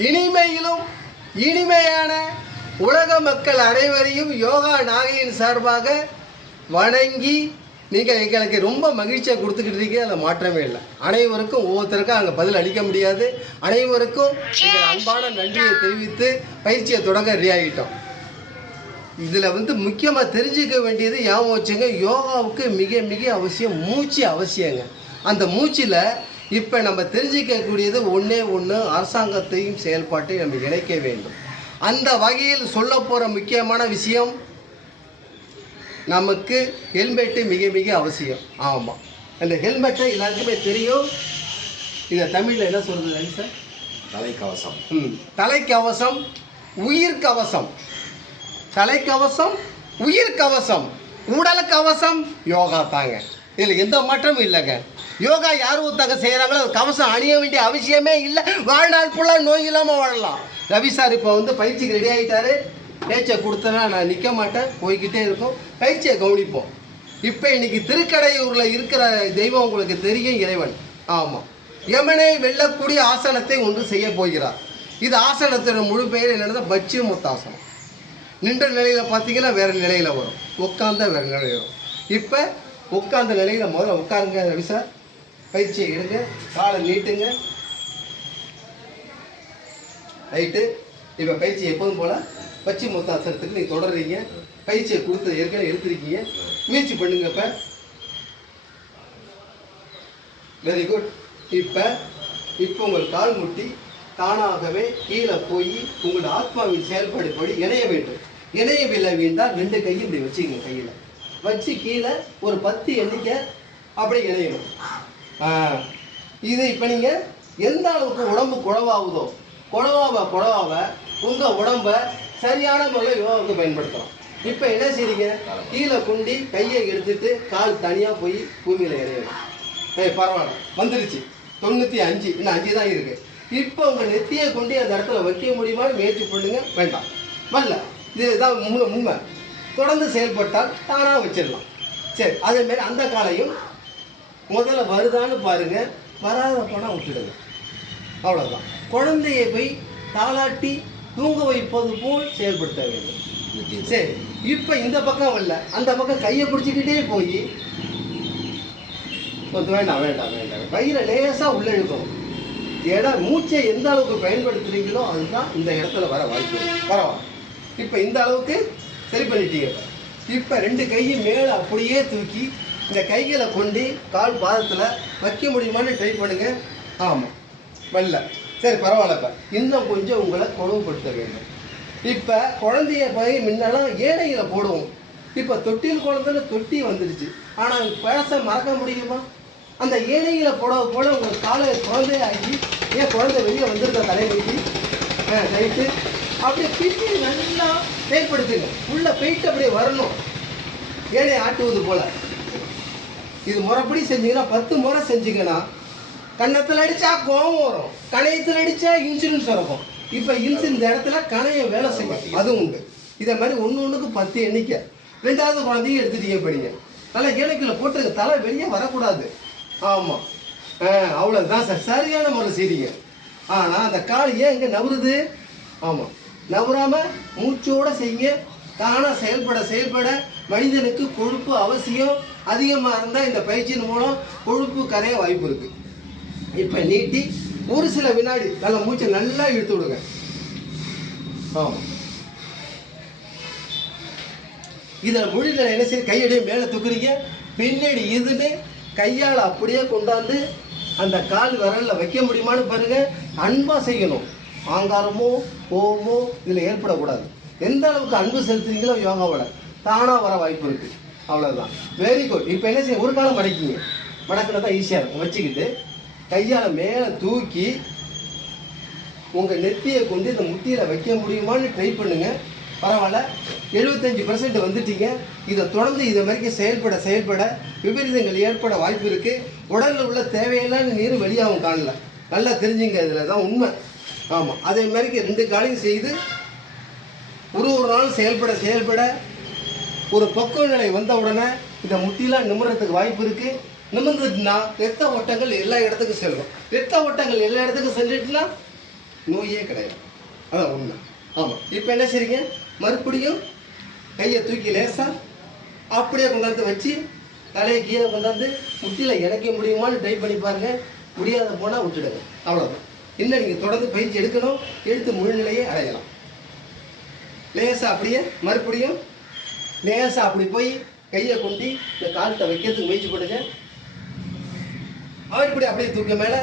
இனிமையிலும் இனிமையான உலக மக்கள் அனைவரையும் யோகா நாகையின் சார்பாக வணங்கி நீங்கள் எங்களுக்கு ரொம்ப மகிழ்ச்சியாக கொடுத்துக்கிட்டு இருக்கீங்க. அதில் மாற்றமே இல்லை. அனைவருக்கும் ஒவ்வொருத்தருக்கும் அங்கே பதில் அளிக்க முடியாது. அனைவருக்கும் எங்கள் அன்பான நன்றியை தெரிவித்து பயிற்சியை தொடங்க ரெடியாகிட்டோம் இதில் வந்து முக்கியமாக தெரிஞ்சுக்க வேண்டியது ஞாபகம் வச்சுங்க யோகாவுக்கு மிக மிக அவசியம் மூச்சு அவசியங்க. அந்த மூச்சில் இப்போ நம்ம தெரிஞ்சிக்கக்கூடியது ஒன்றே ஒன்று அரசாங்கத்தையும் செயல்பாட்டையும் நம்ம இணைக்க வேண்டும். அந்த வகையில் சொல்ல போகிற முக்கியமான விஷயம் நமக்கு ஹெல்மெட்டு மிக மிக அவசியம். ஆமாம் அந்த ஹெல்மெட்டை எல்லாருக்குமே தெரியும். இதை தமிழில் என்ன சொல்கிறது சார்? தலைக்கவசம். ம். தலைக்கவசம் உயிர் கவசம் தலைக்கவசம் உயிர் கவசம் உடல் கவசம் யோகா தாங்க. இதில் எந்த மாற்றமும் இல்லைங்க. யோகா யார் ஒருத்தங்க செய்கிறாங்களோ அது கவசம் அணிய வேண்டிய அவசியமே இல்லை. வாழ்நாள் ஃபுல்லாக நோய் இல்லாமல் வாழலாம். ரவி சார் இப்போ வந்து பயிற்சிக்கு ரெடி ஆகிட்டாரு பேச்சை கொடுத்தனா நான் நிற்க மாட்டேன். போய்கிட்டே இருக்கும். பயிற்சியை கவனிப்போம். இப்போ இன்னைக்கு திருக்கடையூரில் இருக்கிற தெய்வம் உங்களுக்கு தெரியும் இறைவன். ஆமாம் யமனை வெல்லக்கூடிய ஆசனத்தை ஒன்று செய்ய போகிறார். இது ஆசனத்தோட முழு பெயர் என்னன்னா பட்சி முத்தாசனம் நின்ற நிலையில் பார்த்தீங்கன்னா வேறு நிலையில் வரும். உட்காந்தா வேறு நிலையில் வரும். இப்போ உட்காந்த நிலையில் முதல்ல உட்காருங்க ரவி சார். பயிற்சியை எடுங்க காலை நீட்டுங்க. ரைட்டு இப்போ பயிற்சி எப்போதும் போல் பச்சை முத்தாசனத்துக்கு நீங்கள் தொடர்றீங்க. பயிற்சியை கொடுத்து ஏற்கனவே எடுத்துருக்கீங்க. முயற்சி பண்ணுங்க இப்போ. வெரி குட் இப்போ இப்போ உங்கள் கால் முட்டி தானாகவே கீழே போய் உங்கள் ஆத்மாவின் செயல்பாடு படி இணைய வேண்டும். இணையவில்லை என்றால் ரெண்டு கையும் இப்படி வச்சுக்கங்க கையில். வச்சு கீழே ஒரு பத்து எண்ணிக்கை அப்படியே இணையணும். இது இப்போ நீங்கள் எந்த அளவுக்கு உடம்பு குழவாகுதோ குழவாவ குழவாவ உங்கள் உடம்ப சரியான முறையில் யோகாவுக்கு பயன்படுத்தலாம். இப்போ என்ன செய்றீங்க? கீழே குண்டி கையை எடுத்துட்டு கால் தனியாக போய் பூமியில் இறையணும் ஏய் பரவாயில்ல. வந்துருச்சு. தொண்ணூற்றி அஞ்சு. இன்னும் அஞ்சு தான் இருக்கு. இப்போ உங்கள் நெத்தியை கொண்டு அந்த இடத்துல வைக்க முடியுமான்னு முயற்சி பண்ணுங்க. வேண்டாம். வரல. இதுதான் உண்மை உண்மை. தொடர்ந்து செயல்பட்டால் தானாக வச்சிடலாம். சரி. அதேமாரி அந்த காலையும் முதல்ல வருதான்னு பாருங்க. வராத போனால் விட்டுடுங்க. அவ்வளோதான் குழந்தையை போய் தாளாட்டி தூங்க வைப்பது போல் செயல்படுத்த வேண்டும். சரி. இப்போ இந்த பக்கம் இல்லை. அந்த பக்கம் கையை பிடிச்சிக்கிட்டே போய் வேண்டாம் வேண்டாம் வேண்டாம். வயிறை லேசாக உள்ள இழுக்கணும். ஏன்னா மூச்சை எந்த அளவுக்கு பயன்படுத்துறீங்களோ அதுதான் இந்த இடத்துல வர வாய்ப்பு. இருக்கு. பரவாயில்ல இப்போ இந்த அளவுக்கு சரி பண்ணிட்டீங்க. இப்போ ரெண்டு கையும் மேலே அப்படியே தூக்கி இந்த கைகளை கொண்டு கால் பாதத்தில் வைக்க முடியுமான்னு ட்ரை பண்ணுங்க. ஆமாம் வரல சரி பரவாயில்லப்பா இன்னும் கொஞ்சம் உங்களை கொழுவுபடுத்த வேண்டும். இப்போ குழந்தைய போய் முன்னெல்லாம் ஏழையில் போடுவோம். இப்போ தொட்டில் குழந்தைல தொட்டி வந்துடுச்சு. ஆனால் பேச மறக்க முடியுமா? அந்த ஏழைகளை போட போல உங்கள் காலை குழந்தையாகி ஏன் குழந்தை வெளியே வந்திருக்க தலைமைக்கு ரைட்டு அப்படியே பிச்சு நல்லா செயல்படுத்துங்க உள்ளே போயிட்டு அப்படியே வரணும். ஏழை ஆட்டுவது போல். இது முறைப்படி செஞ்சீங்கன்னா பத்து முறை செஞ்சீங்கன்னா கன்னத்தில் அடித்தா கோவம் வரும். கணையத்தில் அடித்தா இன்சூரன்ஸ் இருக்கும். இப்போ இன்சு இந்த இடத்துல கணையை வேலை செய்யும். அதுவும் உண்டு. இதை மாதிரி ஒன்று ஒன்றுக்கு பத்து எண்ணிக்கை. ரெண்டாவது குழந்தையும் எடுத்துட்டீங்க படிங்க. நல்லா இலக்கில் போட்டுருங்க. தலை வெளியே வரக்கூடாது. ஆமாம் ஆ அவ்வளோதான் சார். சரியான முறையில் செய்றீங்க. ஆனால் அந்த கால் ஏன் இங்கே நவருது ஆமாம் நவராமல் மூச்சோடு செய்ய தானாக செயல்பட செயல்பட மனிதனுக்கு கொழுப்பு அவசியம் அதிகமாக இருந்தால் இந்த பயிற்சியின் மூலம் கொழுப்பு கரைய வாய்ப்பு இருக்குது இப்போ நீட்டி ஒரு சில வினாடி நல்ல மூச்சை நல்லா இழுத்து விடுங்க. ஆமாம் இதில் மொழியில் என்ன செய்ய கையடியே மேலே தூக்குறீங்க. பின்னாடி இதுன்னு கையால் அப்படியே கொண்டாந்து அந்த கால் விரலில் வைக்க முடியுமான்னு பாருங்கள் அன்பாக செய்யணும். ஆங்காரமோ கோபமோ இதில் ஏற்படக்கூடாது. எந்த அளவுக்கு அன்பு செலுத்துறீங்களோ யோகாவோட தானாக வர வாய்ப்பு இருக்குது அவ்வளோதான் வெரி குட் இப்போ என்ன செய்ய ஒரு காலம் மடக்கிங்க. மடக்கினா தான் ஈஸியாக இருக்கும். வச்சுக்கிட்டு கையால் மேலே தூக்கி உங்கள் நெத்தியை கொண்டு இந்த முட்டியில் வைக்க முடியுமான்னு ட்ரை பண்ணுங்க. பரவாயில்ல. எழுபத்தஞ்சு பர்சன்ட் வந்துட்டீங்க. இதை தொடர்ந்து இதை வரைக்கும் செயல்பட செயல்பட விபரீதங்கள் ஏற்பட வாய்ப்பு இருக்குது உடலில் உள்ள தேவையில்லாத நீர் வெளியாகவும் காணல. நல்லா தெரிஞ்சுங்க இதில் தான் உண்மை. ஆமாம் அதே மாதிரிக்கு ரெண்டு காலையும் செய்து ஒரு ஒரு நாளும் செயல்பட செயல்பட ஒரு பக்குவ நிலை வந்த உடனே இந்த முட்டிலாம் நிமிரத்துக்கு வாய்ப்பு இருக்கு. நிமிர்ந்துட்டுனா ரத்த ஓட்டங்கள் எல்லா இடத்துக்கும் செல்லும். ரத்த ஓட்டங்கள் எல்லா இடத்துக்கும் சென்றுட்டுனா நோயே கிடையாது. அதான் உண்மை. ஆமாம் இப்போ என்ன செய்றீங்க? மறுபடியும் கையை தூக்கி லேசாக அப்படியே கொண்டாந்து வச்சு தலையை கீழே கொண்டாந்து முட்டியில் இணைக்க முடியுமான்னு ட்ரை பண்ணி பாருங்க. முடியாத போனால் விட்டுடுங்க. அவ்வளோதான் இன்னும் நீங்கள் தொடர்ந்து பயிற்சி எடுக்கணும். எடுத்து முழுநிலையை அடையலாம். லேசாக அப்படியே மறுபடியும் லேசாக அப்படி போய் கையை கொண்டு இந்த காலத்தை வைக்கிறதுக்கு முயற்சி பண்ணுங்க. அவர் இப்படி அப்படியே தூக்க மேலே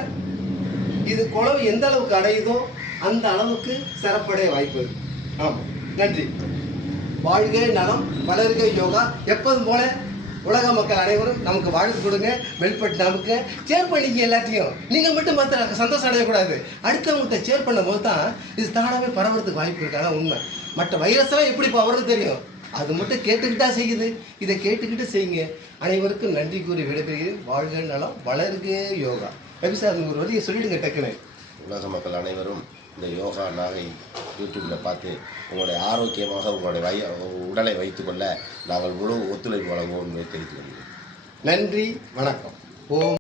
இது குளவு எந்த அளவுக்கு அடையுதோ அந்த அளவுக்கு சிறப்படைய வாய்ப்பு. ஆமாம் நன்றி. வாழ்க நலம் வளர்க யோகா. எப்போதும் போல உலக மக்கள் அனைவரும் நமக்கு வாழ்த்து கொடுங்க வெளிப்பட்டு நமக்கு. சேர் பண்ணிக்க எல்லாத்தையும். நீங்கள் மட்டும் மற்ற சந்தோஷம் அடையக்கூடாது. அடுத்தவங்கள்ட்ட சேர் பண்ணும்போது தான் இது தானாகவே பரவுறதுக்கு வாய்ப்பு இருக்கு? உண்மை. மற்ற வைரஸ்லாம் எப்படி பரவுறது தெரியும்? அது மட்டும் கேட்டுக்கிட்டு செய்யுது. இதை கேட்டுக்கிட்டு செய்யுங்க. அனைவருக்கும் நன்றி கூறி விடைபெறுகிறேன். வாழ்க நலம் வளர்க யோகா. ரவி சார் ஒரு வழியை சொல்லிடுங்க டக்குன்னு. உலக மக்கள் அனைவரும் இந்த யோகா நாகை யூடியூப்பில் பார்த்து உங்களுடைய ஆரோக்கியமாக உங்களுடைய வய உடலை வைத்துக்கொள்ள நாங்கள் முழு ஒத்துழைப்பு வழங்குவோம் என்பதை தெரிவித்துக் கொள்கிறேன். நன்றி வணக்கம். ஓம்